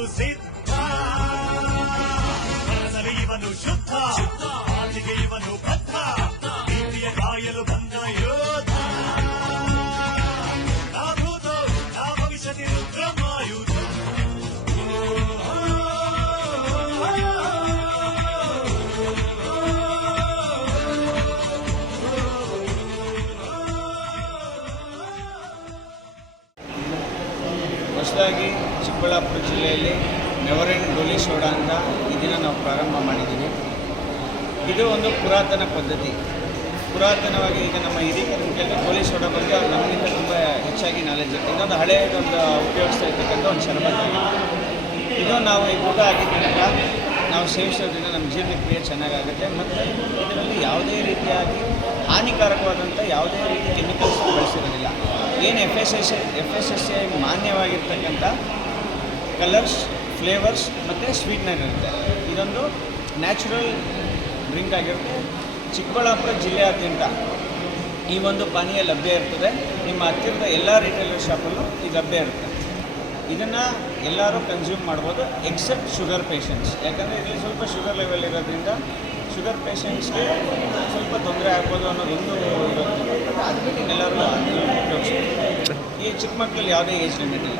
Você. ಹೊಸದಾಗಿ ಚಿಕ್ಕಬಳ್ಳಾಪುರ ಜಿಲ್ಲೆಯಲ್ಲಿ never end ಡೋಲಿ soda ಅಂತ ಇದನ್ನು ನಾವು ಪ್ರಾರಂಭ ಮಾಡಿದ್ದೀವಿ. ಇದು ಒಂದು ಪುರಾತನ ಪದ್ಧತಿ. ಪುರಾತನವಾಗಿ ಈಗ ನಮ್ಮ ಹಿರಿಯರ ಮುಖ್ಯಕ್ಕೆ ಡೋಲಿ ಸೋಡಾ ಬಗ್ಗೆ ಅವ್ರು ನಮಗಿಂತ ತುಂಬ ಹೆಚ್ಚಾಗಿ ನಾಲೆಜ್ ಇರುತ್ತೆ. ಇದೊಂದು ಹಳೆಯದೊಂದು ಉಪಯೋಗಿಸ್ತಾ ಇರ್ತಕ್ಕಂಥ ಒಂದು ಶರಬತ್ ಇದು ನಾವು ಈ ಊಟ ಆಗಿದ್ದರಿಂದ ನಾವು ಸೇವಿಸೋದ್ರಿಂದ ನಮ್ಮ ಜೀರ್ಣಕ್ರಿಯೆ ಚೆನ್ನಾಗಾಗುತ್ತೆ. ಮತ್ತು ಇದರಲ್ಲಿ ಯಾವುದೇ ರೀತಿಯಾಗಿ ಹಾನಿಕಾರಕವಾದಂಥ ಯಾವುದೇ ರೀತಿ ಕೆಮಿಕಲ್ಸ್ ಏನು F S S F S S I ಮಾನ್ಯವಾಗಿರ್ತಕ್ಕಂಥ colours flavours ಮತ್ತು ಸ್ವೀಟ್ನರ್ ಇರುತ್ತೆ. ಇದೊಂದು ನ್ಯಾಚುರಲ್ ಡ್ರಿಂಕ್ ಆಗಿರುತ್ತೆ. ಚಿಕ್ಕಬಳ್ಳಾಪುರ ಜಿಲ್ಲೆಯಾದ್ಯಂತ ಈ ಒಂದು ಪಾನೀಯ ಲಭ್ಯ ಇರ್ತದೆ. ನಿಮ್ಮ ಹತ್ತಿರದ ಎಲ್ಲ ರಿಟೇಲರ್ ಶಾಪಲ್ಲೂ ಇದು ಲಭ್ಯ ಇರುತ್ತೆ. ಇದನ್ನು ಎಲ್ಲರೂ ಕನ್ಸ್ಯೂಮ್ ಮಾಡ್ಬೋದು ಎಕ್ಸೆಪ್ಟ್ ಶುಗರ್ ಪೇಷಂಟ್ಸ್ ಯಾಕಂದರೆ ಇಲ್ಲಿ ಸ್ವಲ್ಪ ಶುಗರ್ ಲೆವೆಲ್ ಇರೋದ್ರಿಂದ ಶುಗರ್ ಪೇಷಂಟ್ಸ್ಗೆ ಸ್ವಲ್ಪ ತೊಂದರೆ ಆಗ್ಬೋದು ಅನ್ನೋದೊಂದು ಇರುತ್ತೆ ಎಲ್ಲರೂ ಈ ಚಿಕ್ಕ ಮಕ್ಕಳಲ್ಲಿ ಯಾವುದೇ ಏಜ್ ಲಿಮಿಟ್ ಇಲ್ಲ.